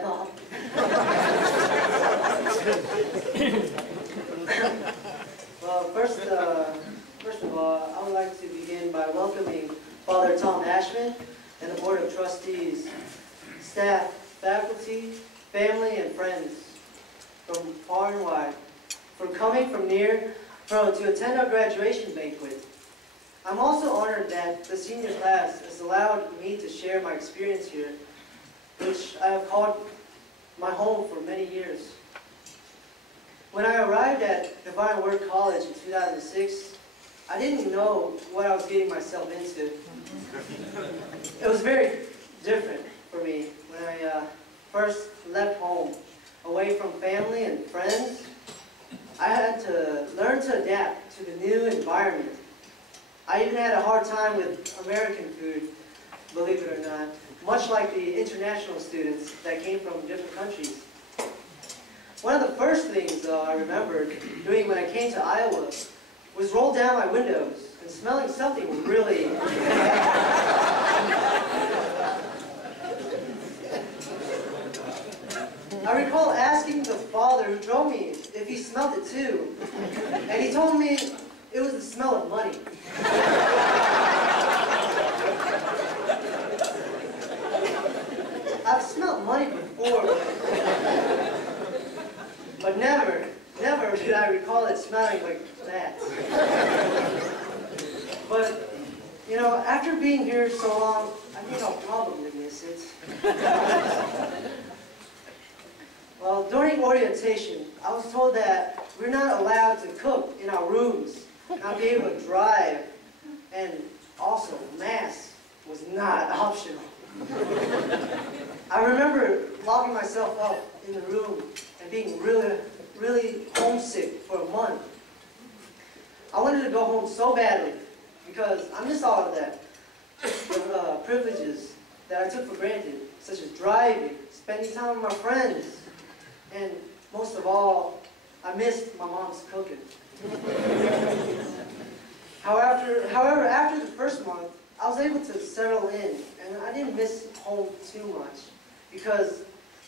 that long. Well, first of all, I would like to begin by welcoming Father Tom Ashman and the Board of Trustees, staff, faculty, family, and friends from far and wide, for coming from near to attend our graduation banquet. I'm also honored that the senior class has allowed me to share my experience here, which I have called my home for many years. When I arrived at Divine Word College in 2006, I didn't know what I was getting myself into. It was very different for me when I first left home, away from family and friends. I had to learn to adapt to the new environment. I even had a hard time with American food, believe it or not, much like the international students that came from different countries. One of the first things I remembered doing when I came to Iowa was roll down my windows and smelling something really I recall asking the father who drove me if he smelled it too, and he told me it was the smell of money. I've smelled money before, but never did I recall it smelling like that. But, you know, after being here so long, I think I'll probably miss it. Well, during orientation, I was told that we're not allowed to cook in our rooms, not be able to drive, and also Mass was not optional. I remember locking myself up in the room and being really homesick for a month. I wanted to go home so badly because I missed all of that, the privileges that I took for granted, such as driving, spending time with my friends, and most of all, I missed my mom's cooking. However, after the first month, I was able to settle in, and I didn't miss home too much because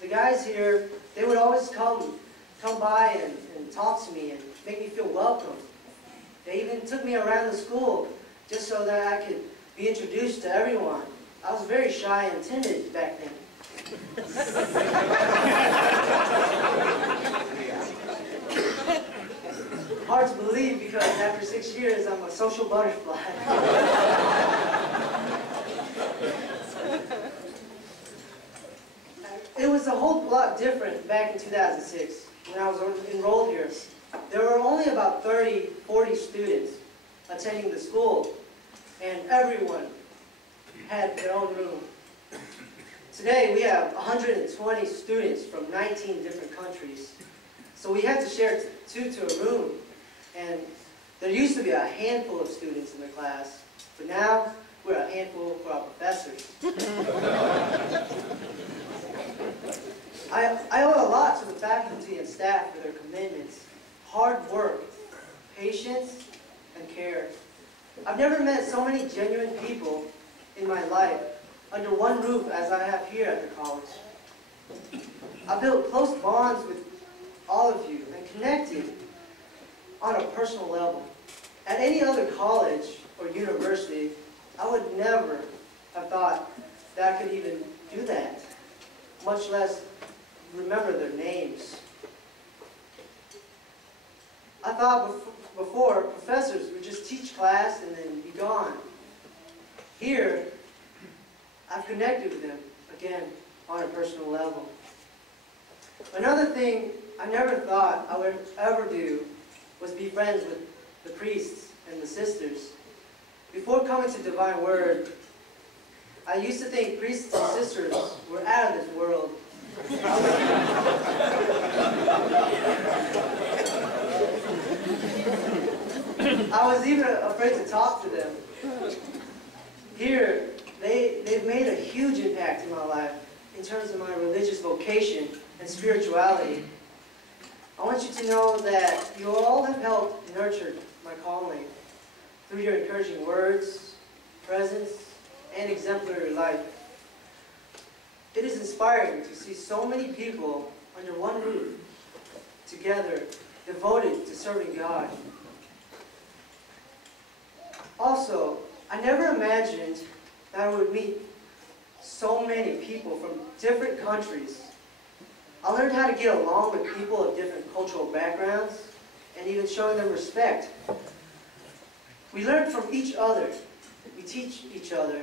the guys here, they would always come by and talk to me and make me feel welcome. They even took me around the school just so that I could be introduced to everyone. I was very shy and timid back then. Hard to believe because after 6 years, I'm a social butterfly. It was a whole lot different back in 2006 when I was enrolled here. There were only about 40 students attending the school, and everyone had their own room. Today, we have 120 students from 19 different countries. So we had to share two to a room. And there used to be a handful of students in the class, but now we're a handful for our professors. I owe a lot to the faculty and staff for their commitments, hard work, patience, and care. I've never met so many genuine people in my life under one roof as I have here at the college. I built close bonds with all of you and connected on a personal level. At any other college or university, I would never have thought that I could even do that, much less remember their names. I thought before professors would just teach class and then be gone. Here, I've connected with them, again, on a personal level. Another thing I never thought I would ever do was be friends with the priests and the sisters. Before coming to Divine Word, I used to think priests and sisters were out of this world. I was even afraid to talk to them. Here, they've made a huge impact in my life in terms of my religious vocation and spirituality. I want you to know that you all have helped nurture my calling through your encouraging words, presence, and exemplary life. It is inspiring to see so many people under one roof, together, devoted to serving God. Also, I never imagined that I would meet so many people from different countries. I learned how to get along with people of different cultural backgrounds and even showing them respect. We learned from each other, we teach each other,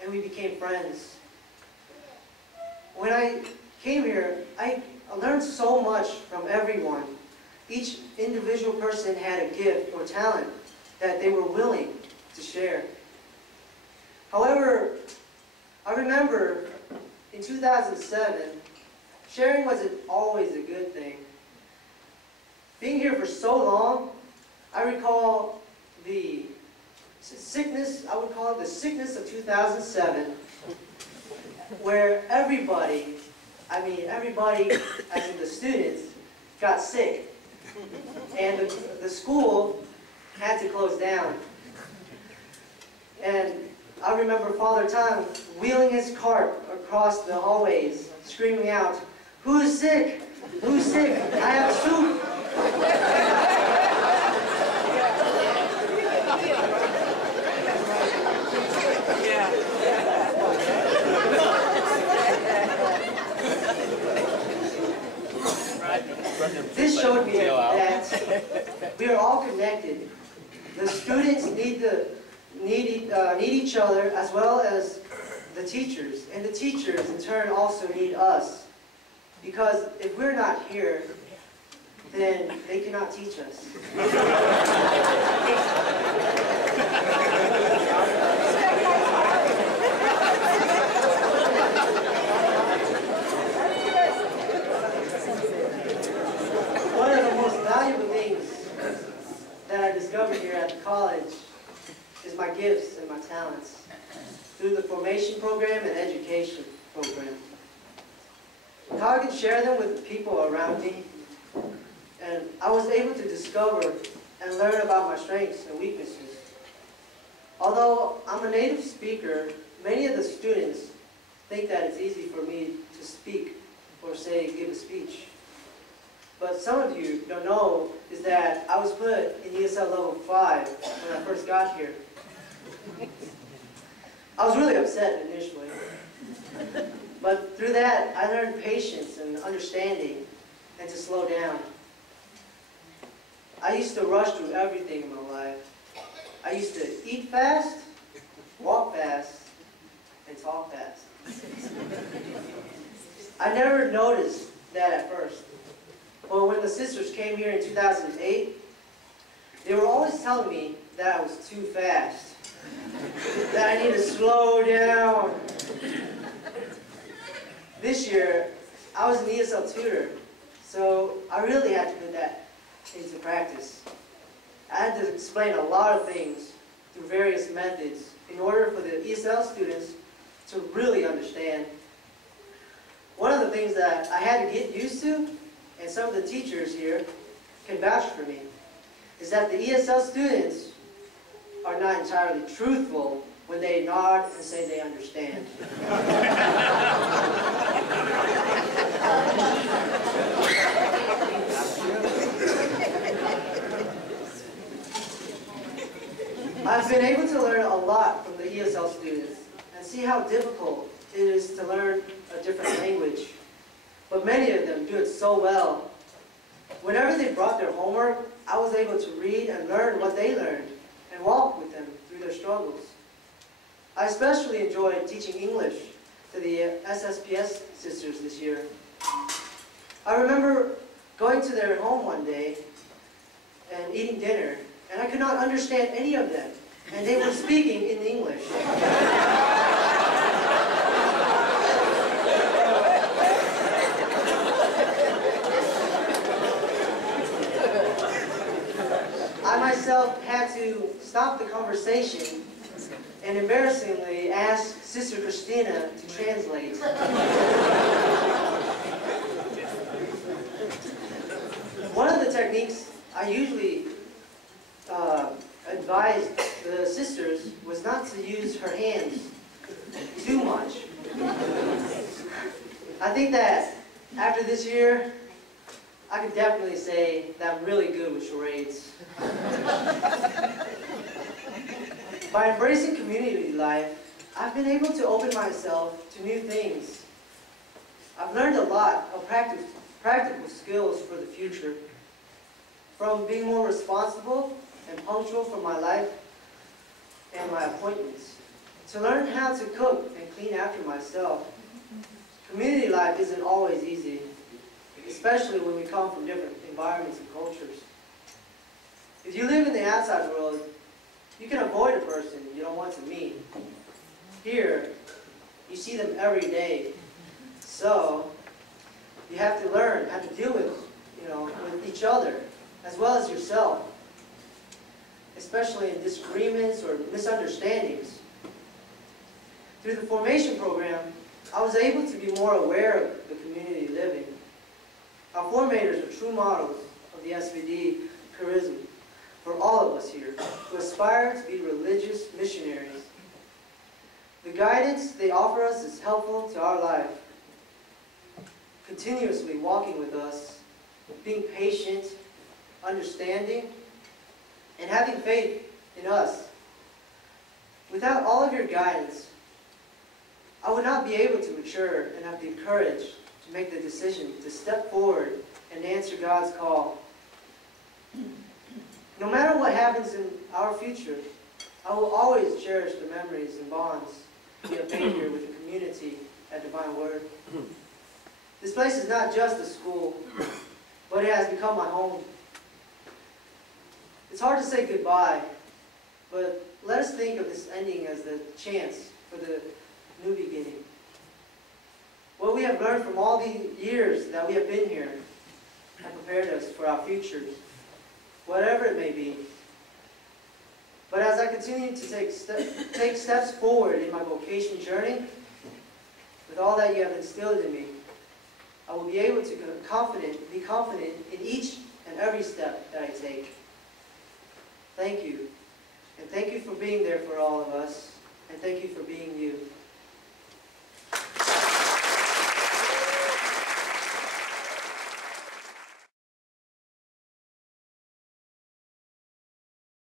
and we became friends. When I came here, I learned so much from everyone. Each individual person had a gift or talent that they were willing to share. However, I remember in 2007, sharing wasn't always a good thing. Being here for so long, I recall the sickness, I would call it the sickness of 2007, where everybody, as in the students, got sick. And the school had to close down. And I remember Father Tom wheeling his cart across the hallways, screaming out, "Who's sick? Who's sick? I have soup." This showed me that we are all connected. The students need each other as well as the teachers. And the teachers, in turn, also need us. Because if we're not here, then they cannot teach us. One of the most valuable things that I discovered here at the college is my gifts and my talents through the formation program and education program. How I can share them with the people around me, and I was able to discover and learn about my strengths and weaknesses. Although I'm a native speaker, many of the students think that it's easy for me to speak or give a speech. But some of you don't know is that I was put in ESL level 5 when I first got here. I was really upset initially. But through that, I learned patience and understanding and to slow down. I used to rush through everything in my life. I used to eat fast, walk fast, and talk fast. I never noticed that at first. But when the sisters came here in 2008, they were always telling me that I was too fast, that I need to slow down. This year, I was an ESL tutor, so I really had to put that into practice. I had to explain a lot of things through various methods in order for the ESL students to really understand. One of the things that I had to get used to, and some of the teachers here can vouch for me, is that the ESL students are not entirely truthful when they nod and say they understand. I've been able to learn a lot from the ESL students and see how difficult it is to learn a different language. But many of them do it so well. Whenever they brought their homework, I was able to read and learn what they learned and walk with them through their struggles. I especially enjoyed teaching English to the SSPS sisters this year. I remember going to their home one day and eating dinner, and I could not understand any of them, and they were speaking in English. I myself had to stop the conversation and embarrassingly ask Sister Christina to translate. One of the techniques I usually advised the sisters was not to use her hands too much. I think that after this year, I can definitely say that I'm really good with charades. By embracing community life, I've been able to open myself to new things. I've learned a lot of practical skills for the future, from being more responsible and punctual for my life and my appointments, to learn how to cook and clean after myself. Community life isn't always easy, especially when we come from different environments and cultures. If you live in the outside world, you can avoid a person you don't want to meet. Here, you see them every day, so you have to learn how to deal with each other as well as yourself, especially in disagreements or misunderstandings. Through the formation program, I was able to be more aware of the community living. Our formators are true models of the SVD charism for all of us here who aspire to be religious missionaries. The guidance they offer us is helpful to our life, continuously walking with us, being patient, understanding, and having faith in us. Without all of your guidance, I would not be able to mature and have the courage to make the decision to step forward and answer God's call. No matter what happens in our future, I will always cherish the memories and bonds we have made here with the community at Divine Word. This place is not just a school, but it has become my home. It's hard to say goodbye, but let us think of this ending as the chance for the new beginning. What we have learned from all the years that we have been here have prepared us for our futures, whatever it may be. But as I continue to take steps forward in my vocation journey, with all that you have instilled in me, I will be able to be confident in each and every step that I take. Thank you. And thank you for being there for all of us. And thank you for being you.